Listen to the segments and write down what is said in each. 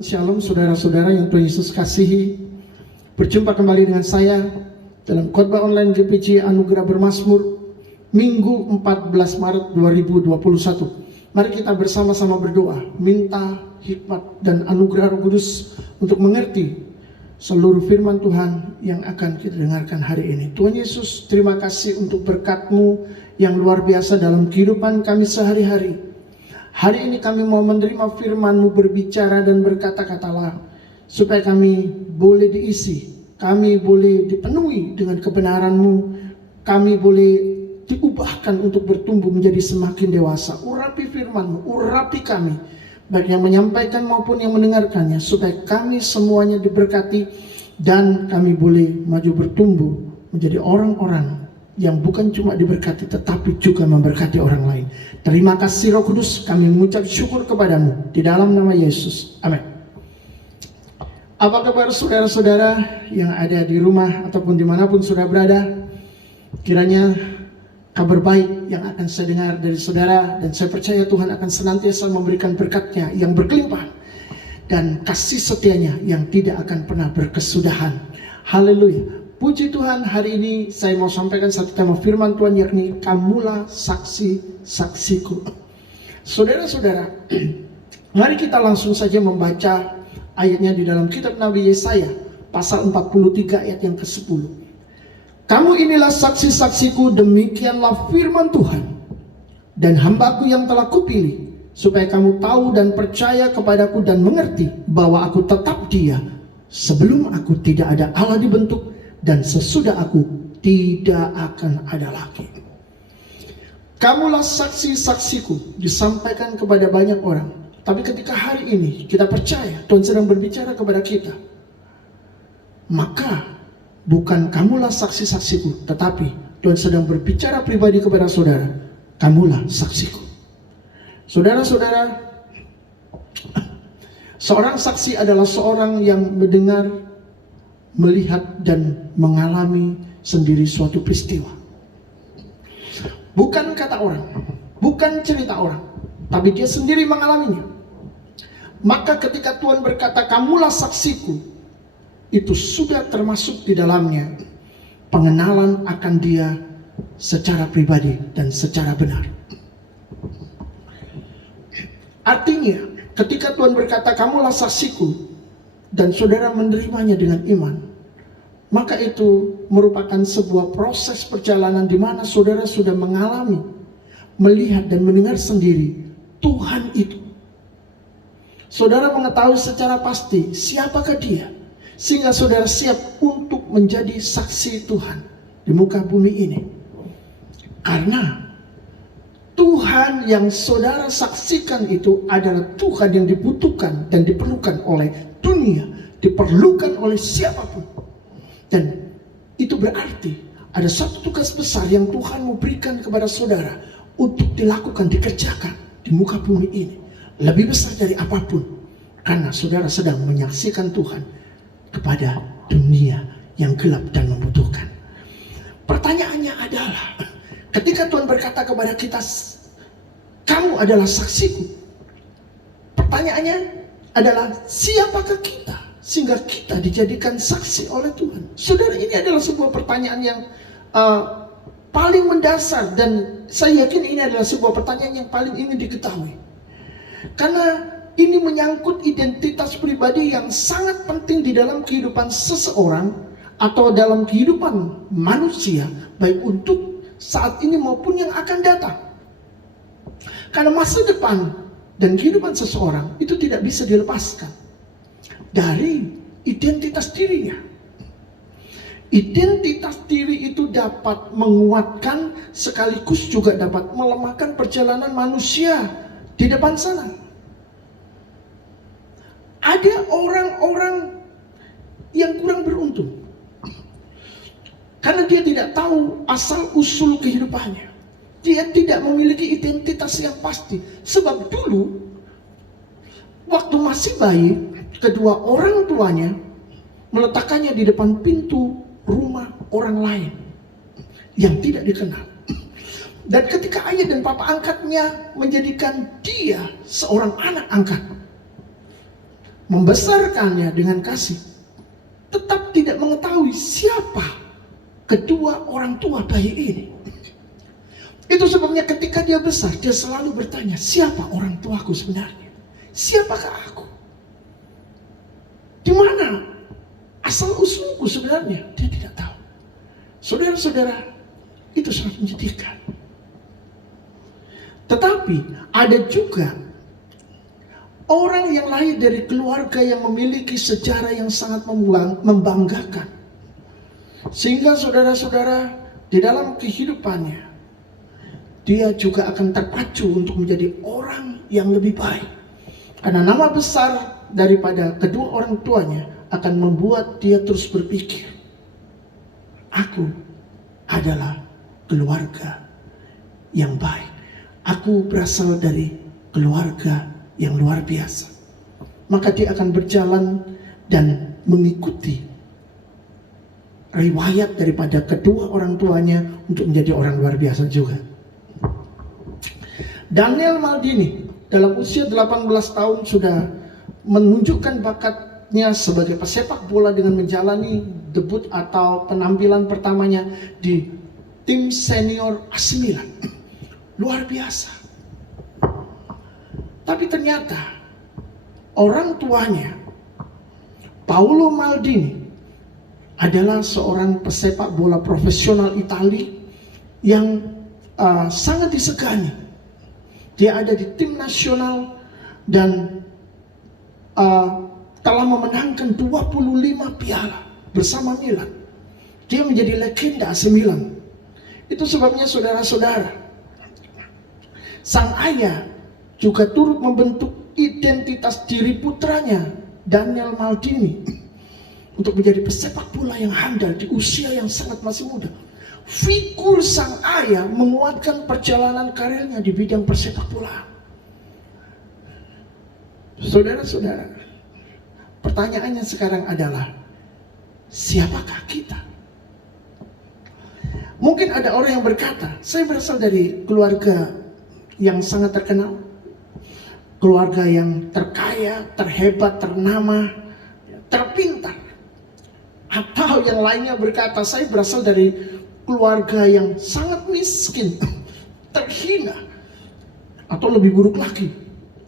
Shalom saudara-saudara yang Tuhan Yesus kasihi. Berjumpa kembali dengan saya dalam khotbah online GPC Anugerah Bermazmur Minggu 14 Maret 2021. Mari kita bersama-sama berdoa, minta hikmat dan anugerah Roh Kudus untuk mengerti seluruh firman Tuhan yang akan kita dengarkan hari ini. Tuhan Yesus, terima kasih untuk berkat-Mu yang luar biasa dalam kehidupan kami sehari-hari. Hari ini kami mau menerima firman-Mu berbicara dan berkata-katalah, supaya kami boleh diisi, kami boleh dipenuhi dengan kebenaran-Mu, kami boleh diubahkan untuk bertumbuh menjadi semakin dewasa. Urapi firman-Mu, urapi kami, baik yang menyampaikan maupun yang mendengarkannya, supaya kami semuanya diberkati dan kami boleh maju bertumbuh menjadi orang-orang yang bukan cuma diberkati tetapi juga memberkati orang lain. Terima kasih Roh Kudus, kami mengucap syukur kepadamu di dalam nama Yesus. Amin. Apa kabar saudara-saudara yang ada di rumah ataupun dimanapun saudara berada? Kiranya kabar baik yang akan saya dengar dari saudara, dan saya percaya Tuhan akan senantiasa memberikan berkat-Nya yang berkelimpahan dan kasih setianya yang tidak akan pernah berkesudahan. Haleluya. Puji Tuhan, hari ini saya mau sampaikan satu tema firman Tuhan, yakni kamulah saksi-saksiku. Saudara-saudara, mari kita langsung saja membaca ayatnya di dalam kitab Nabi Yesaya pasal 43 ayat yang ke-10. Kamu inilah saksi-saksiku, demikianlah firman Tuhan, dan hambaku yang telah kupilih, supaya kamu tahu dan percaya kepadaku dan mengerti bahwa aku tetap Dia. Sebelum aku tidak ada Allah dibentuk, dan sesudah aku tidak akan ada lagi. Kamulah saksi-saksiku disampaikan kepada banyak orang. Tapi ketika hari ini kita percaya Tuhan sedang berbicara kepada kita, maka bukan kamulah saksi-saksiku, tetapi Tuhan sedang berbicara pribadi kepada saudara. Kamulah saksiku. Saudara-saudara, seorang saksi adalah seorang yang mendengar, melihat dan mengalami sendiri suatu peristiwa. Bukan kata orang, bukan cerita orang, tapi dia sendiri mengalaminya. Maka ketika Tuhan berkata kamulah saksiku, itu sudah termasuk di dalamnya pengenalan akan Dia secara pribadi dan secara benar. Artinya ketika Tuhan berkata kamulah saksiku, dan saudara menerimanya dengan iman, maka itu merupakan sebuah proses perjalanan di mana saudara sudah mengalami, melihat dan mendengar sendiri Tuhan itu. Saudara mengetahui secara pasti siapakah Dia, sehingga saudara siap untuk menjadi saksi Tuhan di muka bumi ini. Karena Tuhan yang saudara saksikan itu adalah Tuhan yang dibutuhkan dan diperlukan oleh dunia, diperlukan oleh siapapun. Dan itu berarti ada satu tugas besar yang Tuhan mau berikan kepada saudara untuk dilakukan, dikerjakan di muka bumi ini. Lebih besar dari apapun. Karena saudara sedang menyaksikan Tuhan kepada dunia yang gelap dan membutuhkan. Pertanyaannya adalah, ketika Tuhan berkata kepada kita, kamu adalah saksiku. Pertanyaannya adalah, siapakah kita sehingga kita dijadikan saksi oleh Tuhan? Saudara, ini adalah sebuah pertanyaan yang paling mendasar, dan saya yakin ini adalah sebuah pertanyaan yang paling ingin diketahui. Karena ini menyangkut identitas pribadi yang sangat penting di dalam kehidupan seseorang atau dalam kehidupan manusia, baik untuk saat ini maupun yang akan datang. Karena masa depan dan kehidupan seseorang itu tidak bisa dilepaskan dari identitas dirinya. Identitas diri itu dapat menguatkan sekaligus juga dapat melemahkan perjalanan manusia di depan sana. Ada orang-orang yang kurang beruntung karena dia tidak tahu asal usul kehidupannya. Dia tidak memiliki identitas yang pasti. Sebab dulu waktu masih bayi, kedua orang tuanya meletakkannya di depan pintu rumah orang lain yang tidak dikenal. Dan ketika ayah dan papa angkatnya menjadikan dia seorang anak angkat, membesarkannya dengan kasih, tetap tidak mengetahui siapa kedua orang tua bayi ini. Itu sebabnya ketika dia besar, dia selalu bertanya, siapa orang tuaku sebenarnya? Siapakah aku? Di mana asal usulku sebenarnya? Dia tidak tahu. Saudara-saudara, itu sangat menyedihkan. Tetapi ada juga orang yang lahir dari keluarga yang memiliki sejarah yang sangat membanggakan. Sehingga saudara-saudara, di dalam kehidupannya dia juga akan terpacu untuk menjadi orang yang lebih baik. Karena nama besar daripada kedua orang tuanya akan membuat dia terus berpikir, aku adalah keluarga yang baik. Aku berasal dari keluarga yang luar biasa. Maka dia akan berjalan dan mengikuti riwayat daripada kedua orang tuanya untuk menjadi orang luar biasa juga. Daniel Maldini dalam usia 18 tahun sudah menunjukkan bakatnya sebagai pesepak bola dengan menjalani debut atau penampilan pertamanya di tim senior AC Milan. Luar biasa. Tapi ternyata orang tuanya, Paolo Maldini, adalah seorang pesepak bola profesional Italia yang sangat disegani. Dia ada di tim nasional dan telah memenangkan 25 piala bersama Milan. Dia menjadi legenda AC Milan. Itu sebabnya saudara-saudara, sang ayah juga turut membentuk identitas diri putranya, Daniel Maldini, untuk menjadi pesepak bola yang handal di usia yang sangat masih muda. Figur sang ayah menguatkan perjalanan karirnya di bidang persepak bola. Saudara-saudara, pertanyaannya sekarang adalah, siapakah kita? Mungkin ada orang yang berkata, saya berasal dari keluarga yang sangat terkenal, keluarga yang terkaya, terhebat, ternama, terpintar. Atau yang lainnya berkata, saya berasal dari keluarga yang sangat miskin, terhina. Atau lebih buruk lagi,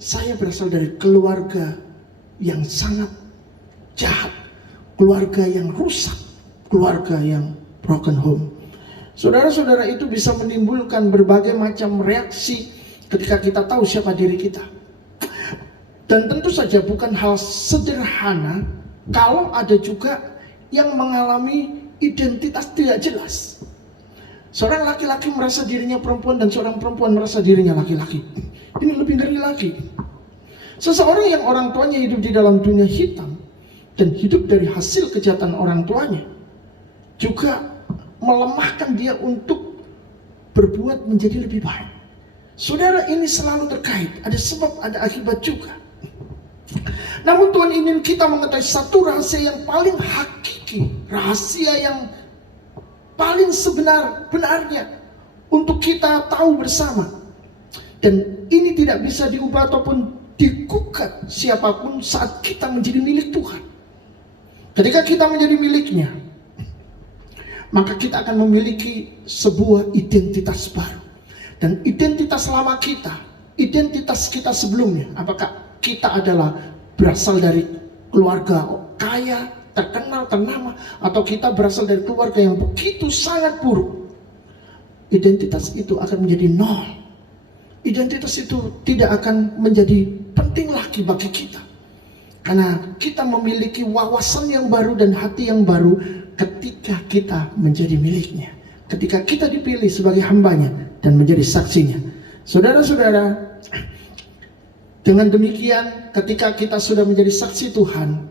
saya berasal dari keluarga yang sangat jahat, keluarga yang rusak, keluarga yang broken home. Saudara-saudara, itu bisa menimbulkan berbagai macam reaksi ketika kita tahu siapa diri kita. Dan tentu saja bukan hal sederhana kalau ada juga yang mengalami identitas tidak jelas. Seorang laki-laki merasa dirinya perempuan dan seorang perempuan merasa dirinya laki-laki. Ini lebih ngeri lagi. Seseorang yang orang tuanya hidup di dalam dunia hitam dan hidup dari hasil kejahatan orang tuanya, juga melemahkan dia untuk berbuat menjadi lebih baik. Saudara, ini selalu terkait, ada sebab, ada akibat juga. Namun Tuhan ingin kita mengetahui satu rahasia yang paling hakiki, rahasia yang paling sebenar-benarnya untuk kita tahu bersama. Dan ini tidak bisa diubah ataupun digugat siapapun saat kita menjadi milik Tuhan. Ketika kita menjadi miliknya, maka kita akan memiliki sebuah identitas baru. Dan identitas lama kita, identitas kita sebelumnya, apakah kita adalah berasal dari keluarga kaya, terkenal, ternama, atau kita berasal dari keluarga yang begitu sangat buruk, identitas itu akan menjadi nol. Identitas itu tidak akan menjadi penting lagi bagi kita, karena kita memiliki wawasan yang baru dan hati yang baru ketika kita menjadi miliknya, ketika kita dipilih sebagai hambanya dan menjadi saksinya. Saudara-saudara, dengan demikian ketika kita sudah menjadi saksi Tuhan,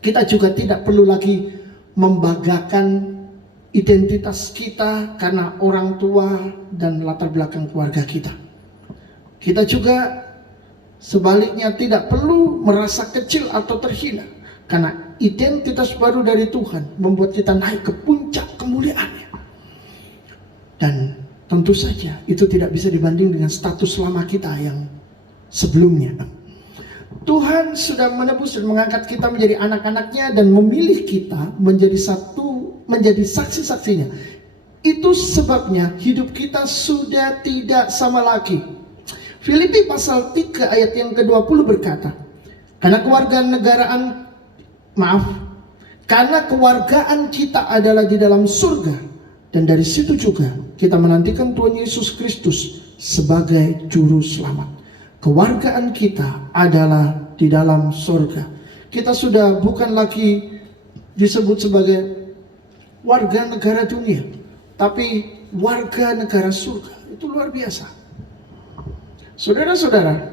kita juga tidak perlu lagi membanggakan identitas kita karena orang tua dan latar belakang keluarga kita. Kita juga sebaliknya tidak perlu merasa kecil atau terhina, karena identitas baru dari Tuhan membuat kita naik ke puncak kemuliaannya. Dan tentu saja itu tidak bisa dibanding dengan status lama kita yang sebelumnya. Tuhan sudah menebus dan mengangkat kita menjadi anak-anaknya dan memilih kita menjadi saksi-saksinya. Itu sebabnya hidup kita sudah tidak sama lagi. Filipi pasal 3 ayat yang ke-20 berkata, karena kewargaan kita adalah di dalam surga, dan dari situ juga kita menantikan Tuhan Yesus Kristus sebagai juru selamat. Kewargaan kita adalah di dalam surga. Kita sudah bukan lagi disebut sebagai warga negara dunia, tapi warga negara surga. Itu luar biasa. Saudara-saudara,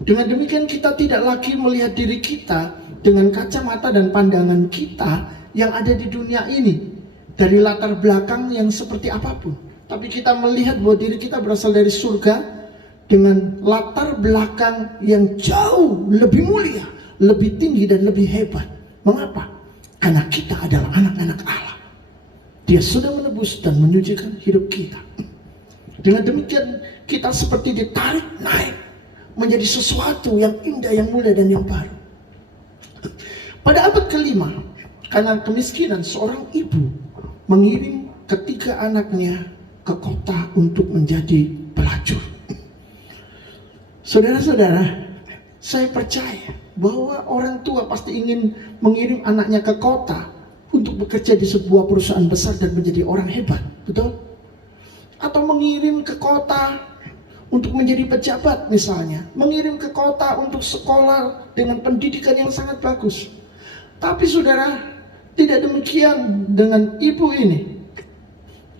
dengan demikian kita tidak lagi melihat diri kita dengan kacamata dan pandangan kita yang ada di dunia ini dari latar belakang yang seperti apapun, tapi kita melihat bahwa diri kita berasal dari surga dengan latar belakang yang jauh lebih mulia, lebih tinggi dan lebih hebat. Mengapa? Karena kita adalah anak-anak Allah. Dia sudah menebus dan menyucikan hidup kita. Dengan demikian kita seperti ditarik naik menjadi sesuatu yang indah, yang mulia dan yang baru. Pada abad ke-5, karena kemiskinan, seorang ibu mengirim ketiga anaknya ke kota untuk menjadi pelacur. Saudara-saudara, saya percaya bahwa orang tua pasti ingin mengirim anaknya ke kota untuk bekerja di sebuah perusahaan besar dan menjadi orang hebat, betul? Atau mengirim ke kota untuk menjadi pejabat misalnya, mengirim ke kota untuk sekolah dengan pendidikan yang sangat bagus. Tapi saudara, tidak demikian dengan ibu ini.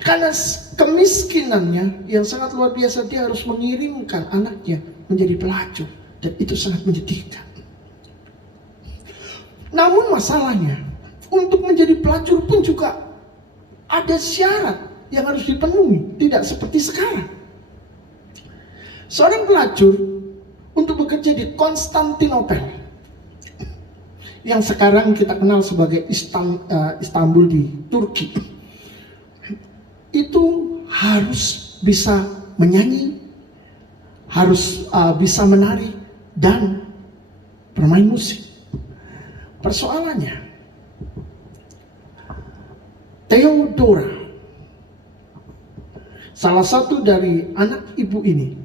Karena kemiskinannya yang sangat luar biasa, dia harus mengirimkan anaknya menjadi pelacur, dan itu sangat menyedihkan. Namun masalahnya, untuk menjadi pelacur pun juga ada syarat yang harus dipenuhi, tidak seperti sekarang. Seorang pelacur untuk bekerja di Konstantinopel, yang sekarang kita kenal sebagai Istanbul di Turki, itu harus bisa menyanyi, harus bisa menari dan bermain musik. Persoalannya, Theodora, salah satu dari anak ibu ini,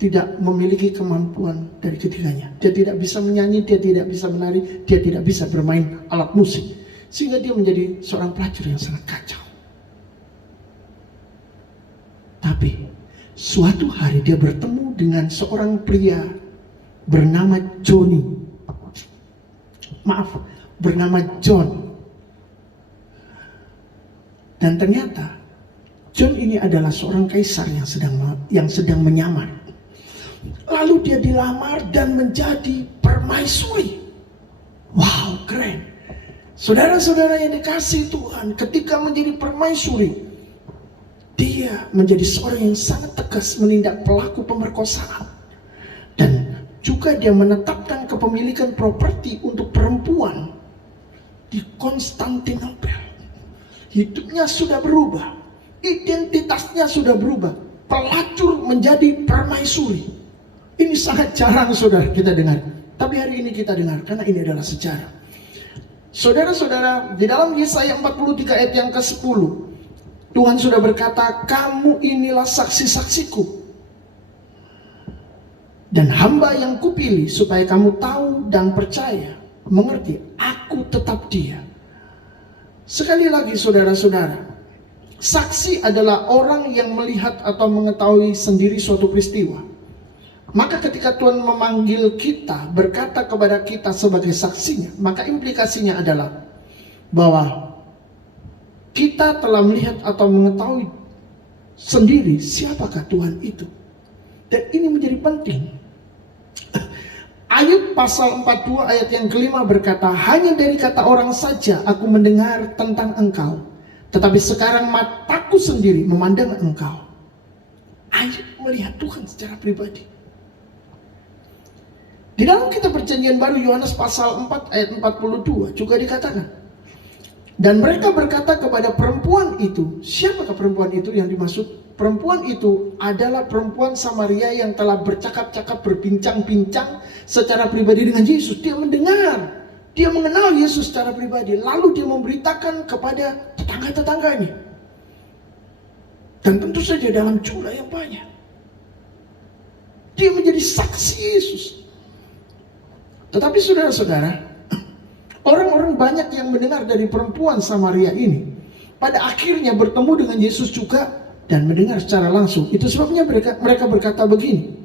tidak memiliki kemampuan dari ketiganya. Dia tidak bisa menyanyi, dia tidak bisa menari, dia tidak bisa bermain alat musik, sehingga dia menjadi seorang pelacur yang sangat kacau. Tapi suatu hari dia bertemu dengan seorang pria bernama John. Dan ternyata John ini adalah seorang kaisar yang sedang menyamar. Lalu dia dilamar dan menjadi permaisuri. Wow, keren. Saudara-saudara yang dikasihi Tuhan, ketika menjadi permaisuri, dia menjadi seorang yang sangat tegas menindak pelaku pemerkosaan. Dan juga dia menetapkan kepemilikan properti untuk perempuan di Konstantinopel. Hidupnya sudah berubah, identitasnya sudah berubah. Pelacur menjadi permaisuri. Ini sangat jarang saudara kita dengar, tapi hari ini kita dengar karena ini adalah sejarah. Saudara-saudara, di dalam Yesaya 43 ayat yang ke-10, Tuhan sudah berkata, kamu inilah saksi-saksiku dan hamba yang kupilih supaya kamu tahu dan percaya, mengerti, aku tetap Dia. Sekali lagi saudara-saudara, saksi adalah orang yang melihat atau mengetahui sendiri suatu peristiwa. Maka ketika Tuhan memanggil kita, berkata kepada kita sebagai saksinya, maka implikasinya adalah bahwa kita telah melihat atau mengetahui sendiri siapakah Tuhan itu. Dan ini menjadi penting. Ayub pasal 42 ayat yang kelima berkata, hanya dari kata orang saja aku mendengar tentang engkau, tetapi sekarang mataku sendiri memandang engkau. Ayub melihat Tuhan secara pribadi. Di dalam kitab Perjanjian Baru Yohanes pasal 4 ayat 42 juga dikatakan, dan mereka berkata kepada perempuan itu, siapakah perempuan itu yang dimaksud? Perempuan itu adalah perempuan Samaria yang telah bercakap-cakap, berbincang-bincang secara pribadi dengan Yesus. Dia mendengar, dia mengenal Yesus secara pribadi, lalu dia memberitakan kepada tetangga-tetangganya. Dan tentu saja dalam jumlah yang banyak. Dia menjadi saksi Yesus. Tetapi saudara-saudara, orang-orang banyak yang mendengar dari perempuan Samaria ini, pada akhirnya bertemu dengan Yesus juga dan mendengar secara langsung. Itu sebabnya mereka berkata begini,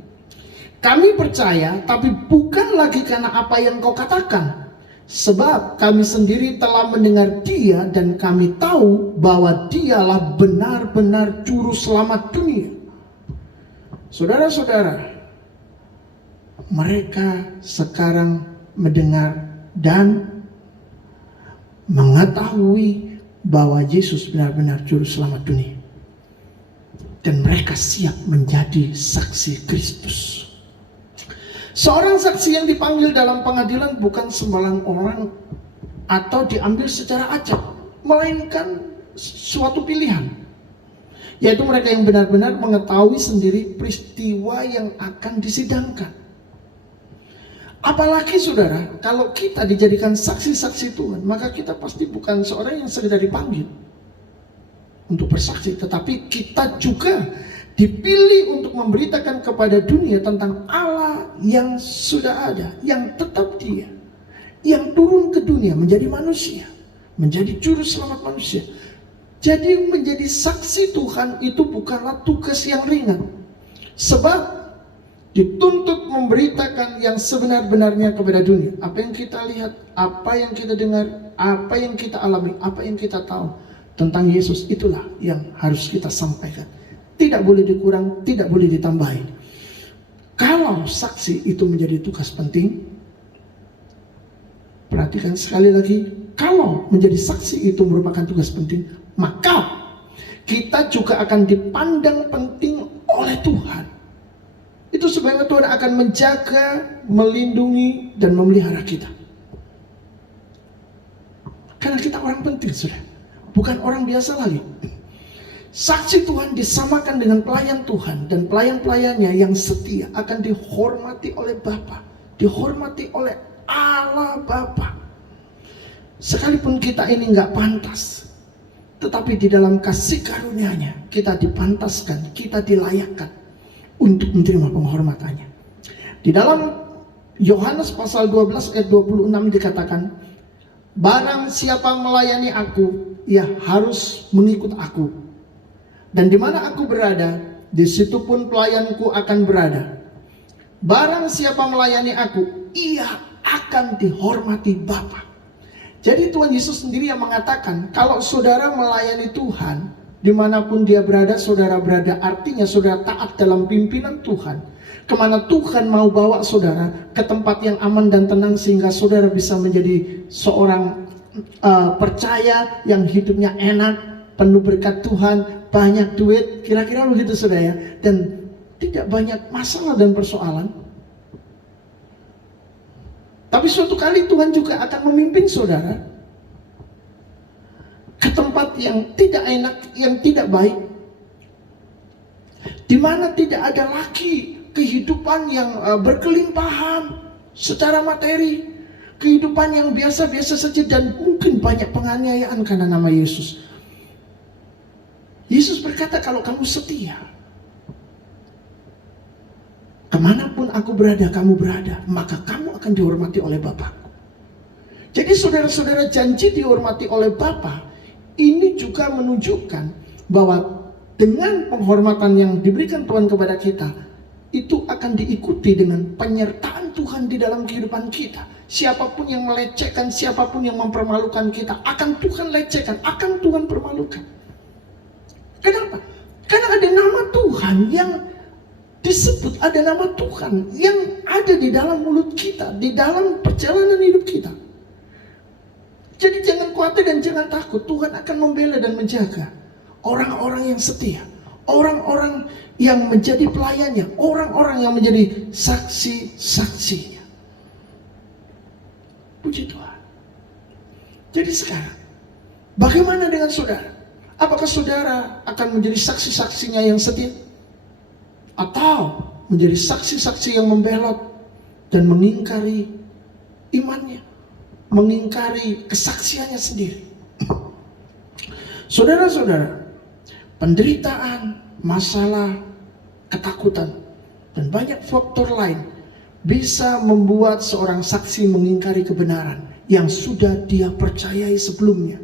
kami percaya tapi bukan lagi karena apa yang kau katakan, sebab kami sendiri telah mendengar Dia dan kami tahu bahwa Dialah benar-benar juru selamat dunia. Saudara-saudara, mereka sekarang mendengar dan mengetahui bahwa Yesus benar-benar juru selamat dunia. Dan mereka siap menjadi saksi Kristus. Seorang saksi yang dipanggil dalam pengadilan bukan sembarang orang atau diambil secara acak, melainkan suatu pilihan, yaitu mereka yang benar-benar mengetahui sendiri peristiwa yang akan disidangkan. Apalagi saudara, kalau kita dijadikan saksi-saksi Tuhan, maka kita pasti bukan seorang yang sekedar dipanggil untuk bersaksi, tetapi kita juga dipilih untuk memberitakan kepada dunia tentang Allah yang sudah ada, yang tetap Dia, yang turun ke dunia menjadi manusia, menjadi juru selamat manusia. Jadi menjadi saksi Tuhan itu bukanlah tugas yang ringan, sebab dituntut memberitakan yang sebenar-benarnya kepada dunia. Apa yang kita lihat, apa yang kita dengar, apa yang kita alami, apa yang kita tahu tentang Yesus, itulah yang harus kita sampaikan. Tidak boleh dikurang, tidak boleh ditambahin. Kalau saksi itu menjadi tugas penting, perhatikan sekali lagi, kalau menjadi saksi itu merupakan tugas penting, maka kita juga akan dipandang penting oleh Tuhan. Itu sebabnya Tuhan akan menjaga, melindungi, dan memelihara kita. Karena kita orang penting, sudah. Bukan orang biasa lagi. Saksi Tuhan disamakan dengan pelayan Tuhan. Dan pelayan-pelayannya yang setia akan dihormati oleh Bapa, dihormati oleh Allah Bapa. Sekalipun kita ini nggak pantas, tetapi di dalam kasih karunia-Nya kita dipantaskan, kita dilayakkan untuk menerima penghormatannya. Di dalam Yohanes pasal 12 ayat 26 dikatakan, barang siapa melayani aku, ia harus mengikut aku. Dan di mana aku berada, di situ pun pelayanku akan berada. Barang siapa melayani aku, ia akan dihormati Bapa. Jadi Tuhan Yesus sendiri yang mengatakan, kalau saudara melayani Tuhan, dimanapun dia berada, saudara berada, artinya saudara taat dalam pimpinan Tuhan. Kemana Tuhan mau bawa saudara, ke tempat yang aman dan tenang, sehingga saudara bisa menjadi seorang percaya, yang hidupnya enak, penuh berkat Tuhan, banyak duit, kira-kira begitu saudara ya, dan tidak banyak masalah dan persoalan. Tapi suatu kali Tuhan juga akan memimpin saudara ke tempat yang tidak enak, yang tidak baik, di mana tidak ada lagi kehidupan yang berkelimpahan secara materi, kehidupan yang biasa-biasa saja, dan mungkin banyak penganiayaan karena nama Yesus. Yesus berkata, kalau kamu setia, kemanapun aku berada, kamu berada, maka kamu akan dihormati oleh Bapa. Jadi saudara-saudara, janji dihormati oleh Bapa ini juga menunjukkan bahwa dengan penghormatan yang diberikan Tuhan kepada kita, itu akan diikuti dengan penyertaan Tuhan di dalam kehidupan kita. Siapapun yang melecehkan, siapapun yang mempermalukan kita, akan Tuhan lecehkan, akan Tuhan permalukan. Kenapa? Karena ada nama Tuhan yang disebut, ada nama Tuhan yang ada di dalam mulut kita, di dalam perjalanan hidup kita. Jadi jangan khawatir dan jangan takut, Tuhan akan membela dan menjaga orang-orang yang setia, orang-orang yang menjadi pelayannya, orang-orang yang menjadi saksi-saksinya. Puji Tuhan. Jadi sekarang, bagaimana dengan saudara? Apakah saudara akan menjadi saksi-saksinya yang setia? Atau menjadi saksi-saksi yang membelot dan mengingkari imannya, mengingkari kesaksiannya sendiri? Saudara-saudara, penderitaan, masalah, ketakutan, dan banyak faktor lain bisa membuat seorang saksi mengingkari kebenaran yang sudah dia percayai sebelumnya.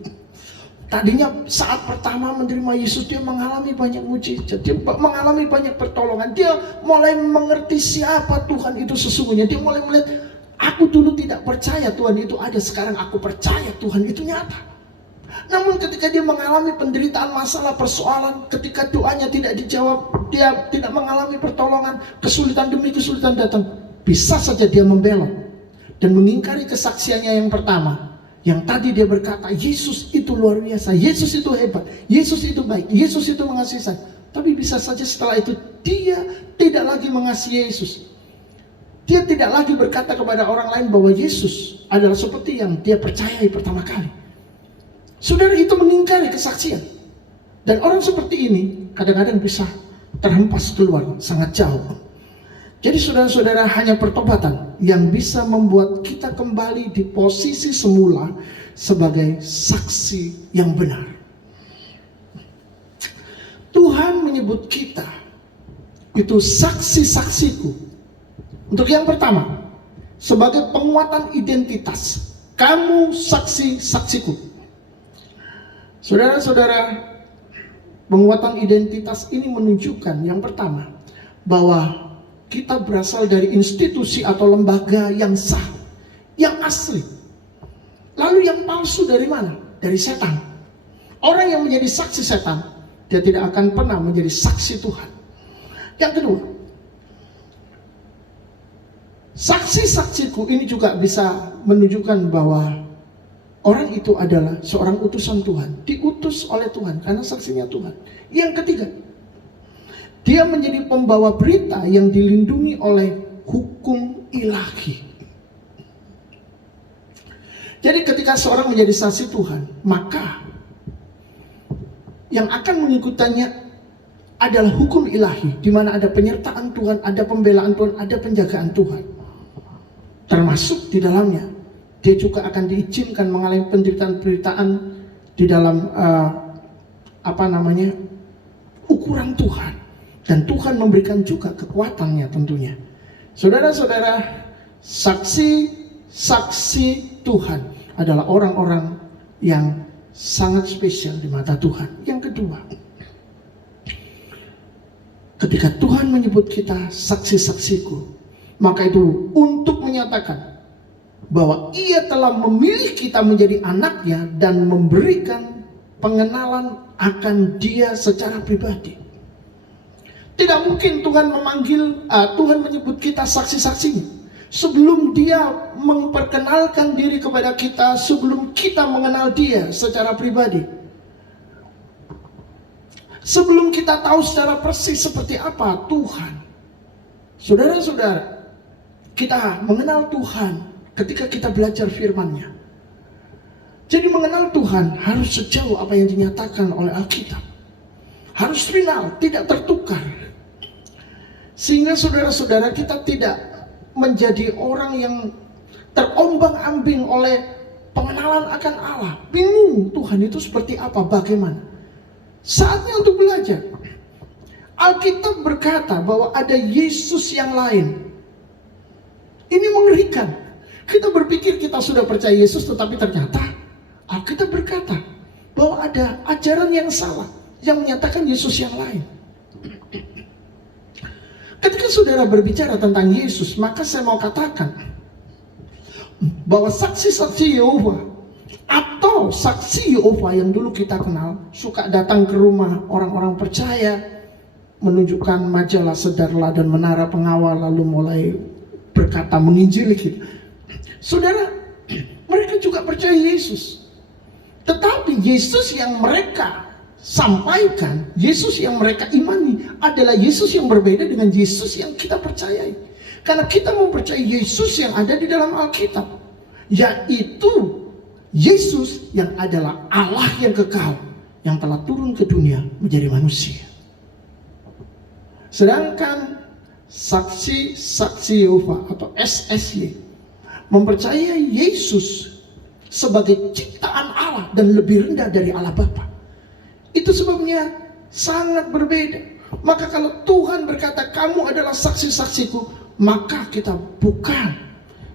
Tadinya saat pertama menerima Yesus, dia mengalami banyak mujizat, dia mengalami banyak pertolongan, dia mulai mengerti siapa Tuhan itu sesungguhnya. Dia mulai melihat, aku dulu tidak percaya Tuhan itu ada, sekarang aku percaya Tuhan itu nyata. Namun ketika dia mengalami penderitaan, masalah, persoalan, ketika doanya tidak dijawab, dia tidak mengalami pertolongan, kesulitan demi kesulitan datang, bisa saja dia membelot dan mengingkari kesaksiannya yang pertama. Yang tadi dia berkata, Yesus itu luar biasa, Yesus itu hebat, Yesus itu baik, Yesus itu mengasihi saya. Tapi bisa saja setelah itu dia tidak lagi mengasihi Yesus. Dia tidak lagi berkata kepada orang lain bahwa Yesus adalah seperti yang dia percayai pertama kali. Saudara, itu mengingkari kesaksian. Dan orang seperti ini kadang-kadang bisa terhempas keluar sangat jauh. Jadi saudara-saudara, hanya pertobatan yang bisa membuat kita kembali di posisi semula sebagai saksi yang benar. Tuhan menyebut kita itu saksi-saksiku. Untuk yang pertama, sebagai penguatan identitas. Kamu saksi-saksiku. Saudara-saudara, penguatan identitas ini menunjukkan yang pertama, bahwa kita berasal dari institusi atau lembaga yang sah, yang asli. Lalu yang palsu dari mana? Dari setan. Orang yang menjadi saksi setan, dia tidak akan pernah menjadi saksi Tuhan. Yang kedua, saksi-saksiku ini juga bisa menunjukkan bahwa orang itu adalah seorang utusan Tuhan, diutus oleh Tuhan karena saksinya Tuhan. Yang ketiga, dia menjadi pembawa berita yang dilindungi oleh hukum ilahi. Jadi ketika seorang menjadi saksi Tuhan, maka yang akan mengikutinya adalah hukum ilahi, di mana ada penyertaan Tuhan, ada pembelaan Tuhan, ada penjagaan Tuhan. Termasuk di dalamnya, dia juga akan diizinkan mengalami penderitaan-penderitaan di dalam ukuran Tuhan. Dan Tuhan memberikan juga kekuatannya tentunya. Saudara-saudara, saksi-saksi Tuhan adalah orang-orang yang sangat spesial di mata Tuhan. Yang kedua, ketika Tuhan menyebut kita saksi-saksiku, maka itu untuk menyatakan bahwa Ia telah memilih kita menjadi anaknya dan memberikan pengenalan akan Dia secara pribadi. Tidak mungkin Tuhan Tuhan menyebut kita saksi-saksinya Sebelum dia memperkenalkan diri kepada kita, sebelum kita mengenal dia secara pribadi, sebelum kita tahu secara persis seperti apa Tuhan. Saudara-saudara, kita mengenal Tuhan ketika kita belajar firman-Nya. Jadi mengenal Tuhan harus sejauh apa yang dinyatakan oleh Alkitab. Harus final, tidak tertukar. Sehingga saudara-saudara kita tidak menjadi orang yang terombang-ambing oleh pengenalan akan Allah. Bingung Tuhan itu seperti apa, bagaimana. Saatnya untuk belajar. Alkitab berkata bahwa ada Yesus yang lain. Ini mengerikan. Kita berpikir kita sudah percaya Yesus, tetapi ternyata Alkitab berkata bahwa ada ajaran yang salah yang menyatakan Yesus yang lain. Ketika saudara berbicara tentang Yesus, maka saya mau katakan bahwa saksi-saksi Yehova atau saksi Yehova yang dulu kita kenal suka datang ke rumah orang-orang percaya, menunjukkan majalah Sedarlah dan Menara Pengawal, lalu mulai berkata menginjili kita. Saudara, mereka juga percaya Yesus, tetapi Yesus yang mereka sampaikan, Yesus yang mereka imani adalah Yesus yang berbeda dengan Yesus yang kita percayai. Karena kita mempercayai Yesus yang ada di dalam Alkitab, yaitu Yesus yang adalah Allah yang kekal, yang telah turun ke dunia menjadi manusia. Sedangkan saksi-saksi Yehova atau SSY mempercayai Yesus sebagai ciptaan Allah dan lebih rendah dari Allah Bapa. Itu sebabnya sangat berbeda. Maka kalau Tuhan berkata kamu adalah saksi-saksiku, maka kita bukan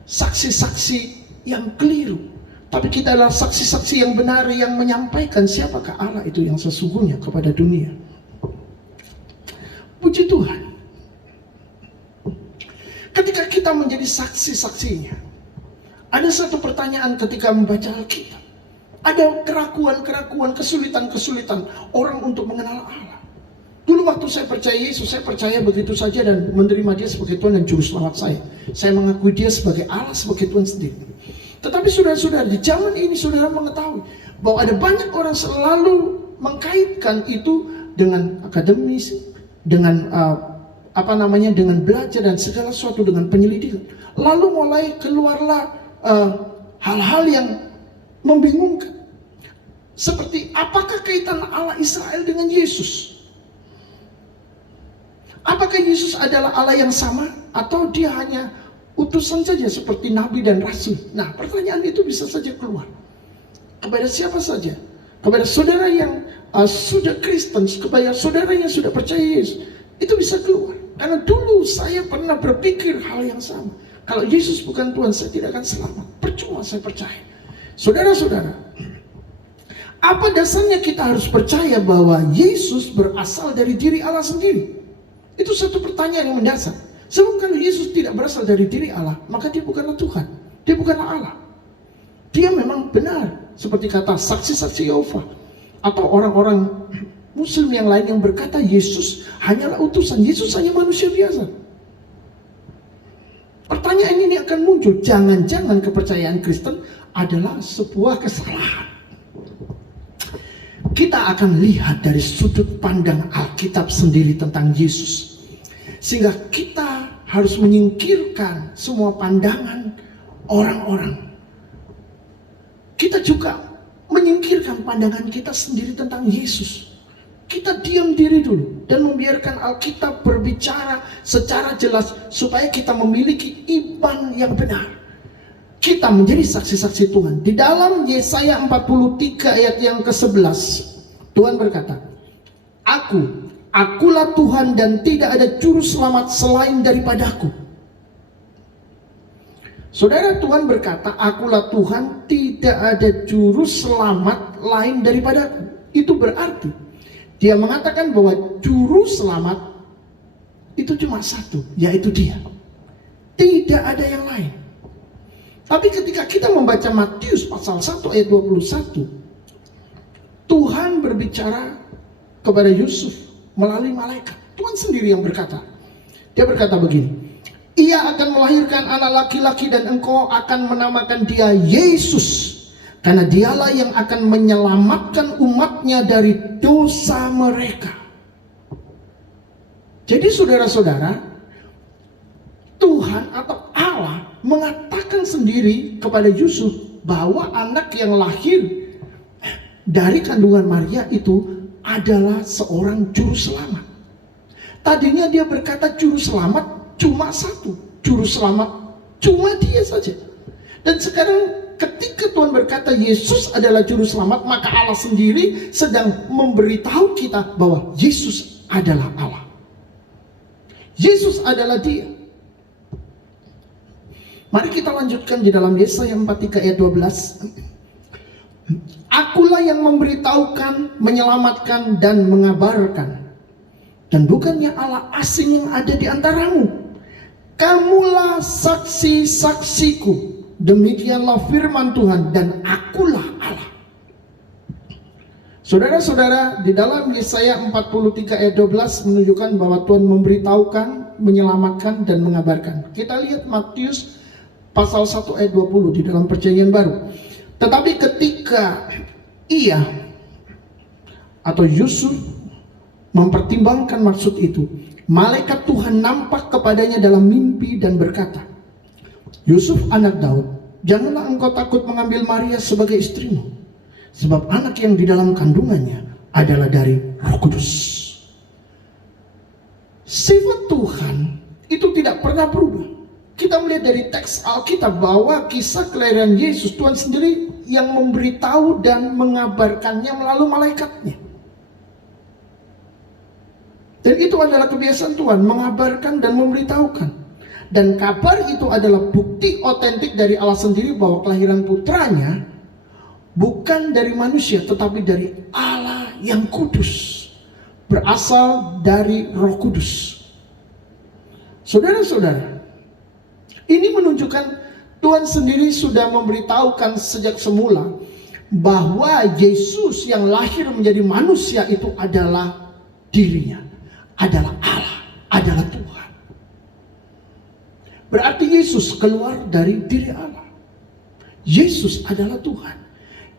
saksi-saksi yang keliru, tapi kita adalah saksi-saksi yang benar, yang menyampaikan siapakah Allah itu yang sesungguhnya kepada dunia. Puji Tuhan. Ketika kita menjadi saksi-saksinya, ada satu pertanyaan ketika membaca Alkitab. Ada keraguan-keraguan, kesulitan-kesulitan orang untuk mengenal Allah. Dulu waktu saya percaya Yesus, saya percaya begitu saja dan menerima dia sebagai Tuhan dan Juru Selamat saya. Saya mengakui dia sebagai Allah, sebagai Tuhan sendiri. Tetapi saudara-saudara, di zaman ini saudara mengetahui bahwa ada banyak orang selalu mengkaitkan itu dengan akademis, dengan dengan belajar dan segala sesuatu, dengan penyelidikan. Lalu mulai keluarlah hal-hal yang membingungkan. Seperti apakah kaitan Allah Israel dengan Yesus? Apakah Yesus adalah Allah yang sama atau dia hanya utusan saja seperti nabi dan rasul? Nah, pertanyaan itu bisa saja keluar kepada siapa saja, kepada saudara yang sudah Kristen, kepada saudara yang sudah percaya Yesus. Itu bisa keluar. Karena dulu saya pernah berpikir hal yang sama. Kalau Yesus bukan Tuhan, saya tidak akan selamat. Percuma saya percaya. Saudara-saudara, apa dasarnya kita harus percaya bahwa Yesus berasal dari diri Allah sendiri? Itu satu pertanyaan yang mendasar. Sebab kalau Yesus tidak berasal dari diri Allah, maka dia bukanlah Tuhan, dia bukanlah Allah. Dia memang benar, seperti kata saksi-saksi Yehova atau orang-orang Muslim yang lain yang berkata Yesus hanyalah utusan, Yesus hanya manusia biasa. Pertanyaan ini akan muncul, jangan-jangan kepercayaan Kristen adalah sebuah kesalahan. Kita akan lihat dari sudut pandang Alkitab sendiri tentang Yesus, sehingga kita harus menyingkirkan semua pandangan orang-orang. Kita juga menyingkirkan pandangan kita sendiri tentang Yesus. Kita diam diri dulu dan membiarkan Alkitab berbicara secara jelas supaya kita memiliki iman yang benar. Kita menjadi saksi-saksi Tuhan. Di dalam Yesaya 43 ayat yang ke-11, Tuhan berkata, Akulah Tuhan dan tidak ada juru selamat selain daripadaku. Saudara, Tuhan berkata, Akulah Tuhan, tidak ada juru selamat lain daripadaku. Itu berarti dia mengatakan bahwa juru selamat itu cuma satu, yaitu dia. Tidak ada yang lain. Tapi ketika kita membaca Matius pasal 1 ayat 21, Tuhan berbicara kepada Yusuf melalui malaikat. Tuhan sendiri yang berkata. Dia berkata begini, Ia akan melahirkan anak laki-laki dan engkau akan menamakan dia Yesus, karena dialah yang akan menyelamatkan umatnya dari dosa mereka. Jadi saudara-saudara, Tuhan atau Allah mengatakan sendiri kepada Yusuf bahwa anak yang lahir dari kandungan Maria itu adalah seorang juru selamat. Tadinya dia berkata juru selamat cuma satu, juru selamat cuma dia saja. Dan sekarang ketika Tuhan berkata Yesus adalah juru selamat, maka Allah sendiri sedang memberitahu kita bahwa Yesus adalah Allah. Yesus adalah dia. Mari kita lanjutkan di dalam Yesaya 43 ayat 12. Akulah yang memberitahukan, menyelamatkan dan mengabarkan, dan bukannya Allah asing yang ada di antaramu. Kamulah saksi-saksiku, demikianlah firman Tuhan, dan akulah Allah. Saudara-saudara, di dalam Yesaya 43 ayat 12 menunjukkan bahwa Tuhan memberitahukan, menyelamatkan, dan mengabarkan. Kita lihat Matius pasal 1 ayat 20 di dalam Perjanjian Baru. Tetapi ketika ia atau Yusuf mempertimbangkan maksud itu, malaikat Tuhan nampak kepadanya dalam mimpi dan berkata, Yusuf anak Daud, janganlah engkau takut mengambil Maria sebagai istrimu, sebab anak yang di dalam kandungannya adalah dari Roh Kudus. Sifat Tuhan itu tidak pernah berubah. Kita melihat dari teks Alkitab bahwa kisah kelahiran Yesus, Tuhan sendiri yang memberitahu dan mengabarkannya melalui malaikatnya. Dan itu adalah kebiasaan Tuhan, mengabarkan dan memberitahukan. Dan kabar itu adalah bukti otentik dari Allah sendiri bahwa kelahiran putranya bukan dari manusia, tetapi dari Allah yang kudus, berasal dari Roh Kudus. Saudara-saudara, ini menunjukkan Tuhan sendiri sudah memberitahukan sejak semula bahwa Yesus yang lahir menjadi manusia itu adalah dirinya, adalah Allah, adalah Tuhan. Berarti Yesus keluar dari diri Allah. Yesus adalah Tuhan.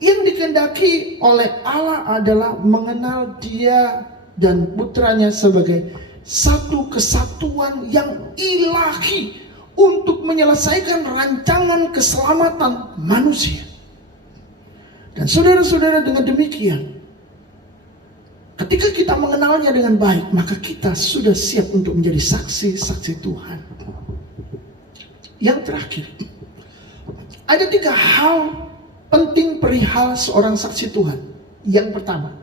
Yang dikehendaki oleh Allah adalah mengenal dia dan putranya sebagai satu kesatuan yang ilahi untuk menyelesaikan rancangan keselamatan manusia. Dan saudara-saudara, dengan demikian, ketika kita mengenalnya dengan baik, maka kita sudah siap untuk menjadi saksi-saksi Tuhan. Yang terakhir, ada 3 hal penting perihal seorang saksi Tuhan. Yang pertama,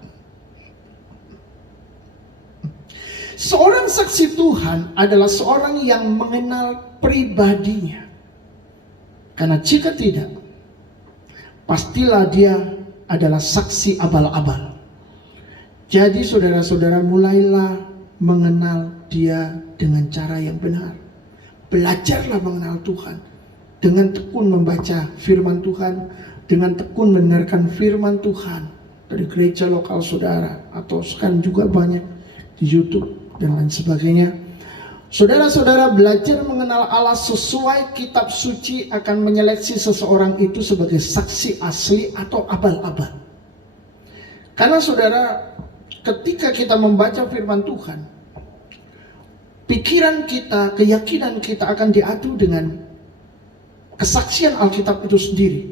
seorang saksi Tuhan adalah seorang yang mengenal pribadinya. Karena jika tidak, pastilah dia adalah saksi abal-abal. Jadi saudara-saudara, mulailah mengenal dia dengan cara yang benar. Belajarlah mengenal Tuhan dengan tekun membaca firman Tuhan, dengan tekun mendengarkan firman Tuhan dari gereja lokal saudara, atau sekarang juga banyak di YouTube dan lain sebagainya. Saudara-saudara, belajar mengenal Allah sesuai kitab suci akan menyeleksi seseorang itu sebagai saksi asli atau abal-abal. Karena saudara, ketika kita membaca firman Tuhan, pikiran kita, keyakinan kita akan diadu dengan kesaksian Alkitab itu sendiri.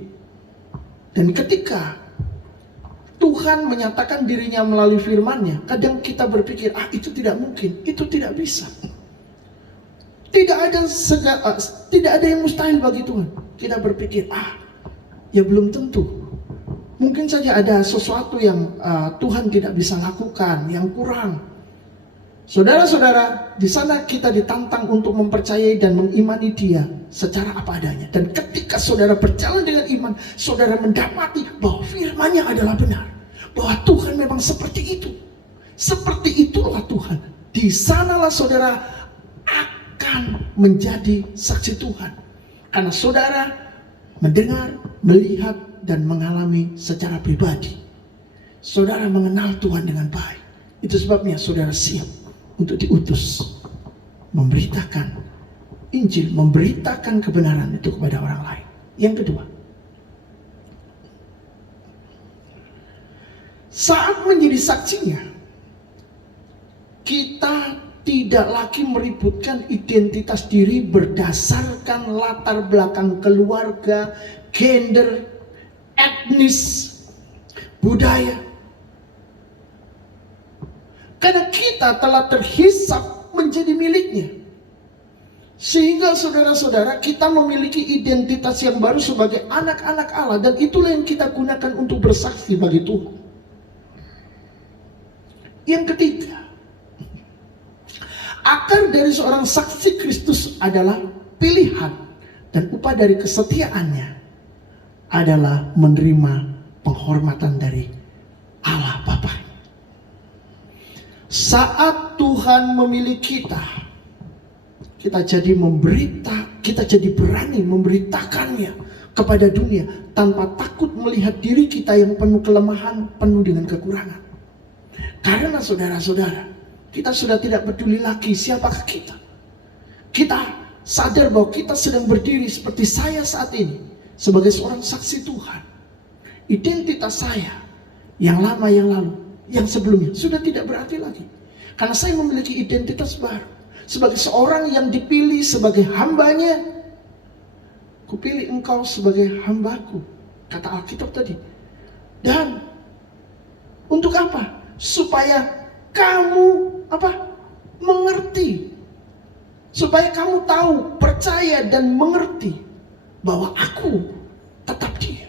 Dan ketika Tuhan menyatakan dirinya melalui firman-Nya, kadang kita berpikir, itu tidak mungkin, itu tidak bisa. Tidak ada yang mustahil bagi Tuhan. Kita berpikir, ya belum tentu. Mungkin saja ada sesuatu yang Tuhan tidak bisa lakukan, yang kurang. Saudara-saudara, di sana kita ditantang untuk mempercayai dan mengimani Dia secara apa adanya. Dan ketika saudara berjalan dengan iman, saudara mendapati bahwa firman-Nya adalah benar, bahwa Tuhan memang seperti itu. Seperti itulah Tuhan. Di sanalah saudara akan menjadi saksi Tuhan. Karena saudara mendengar, melihat, dan mengalami secara pribadi. Saudara mengenal Tuhan dengan baik. Itu sebabnya saudara siap untuk diutus memberitakan Injil, memberitakan kebenaran itu kepada orang lain. Yang kedua, saat menjadi saksinya, kita tidak lagi meributkan identitas diri berdasarkan latar belakang keluarga, gender, etnis, budaya. Karena kita telah terhisap menjadi miliknya. Sehingga saudara-saudara, kita memiliki identitas yang baru sebagai anak-anak Allah. Dan itulah yang kita gunakan untuk bersaksi bagi Tuhan. Yang ketiga, akar dari seorang saksi Kristus adalah pilihan. Dan upah dari kesetiaannya adalah menerima penghormatan dari Allah Bapa. Saat Tuhan memilih kita jadi kita jadi berani memberitakannya kepada dunia tanpa takut melihat diri kita yang penuh kelemahan, penuh dengan kekurangan. Karena saudara-saudara, kita sudah tidak peduli lagi siapakah kita. Kita sadar bahwa kita sedang berdiri seperti saya saat ini sebagai seorang saksi Tuhan. Identitas saya yang lama, yang lalu, yang sebelumnya sudah tidak berarti lagi. Karena saya memiliki identitas baru. Sebagai seorang yang dipilih sebagai hambanya. Kupilih engkau sebagai hambaku, kata Alkitab tadi. Dan untuk apa? Supaya kamu mengerti. Supaya kamu tahu, percaya dan mengerti bahwa aku tetap Dia.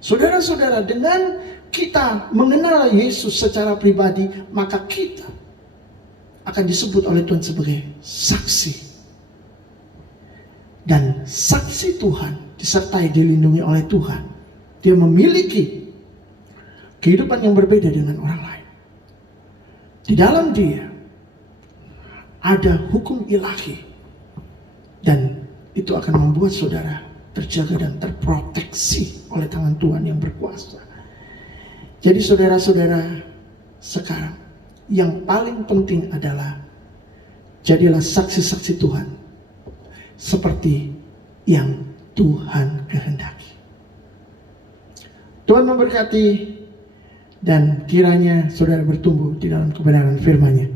Saudara-saudara, dengan kita mengenal Yesus secara pribadi, maka kita akan disebut oleh Tuhan sebagai saksi. Dan saksi Tuhan disertai dilindungi oleh Tuhan. Dia memiliki kehidupan yang berbeda dengan orang lain. Di dalam dia ada hukum ilahi. Dan itu akan membuat saudara terjaga dan terproteksi oleh tangan Tuhan yang berkuasa. Jadi saudara-saudara, sekarang yang paling penting adalah jadilah saksi-saksi Tuhan seperti yang Tuhan kehendaki. Tuhan memberkati dan kiranya saudara bertumbuh di dalam kebenaran firman-Nya.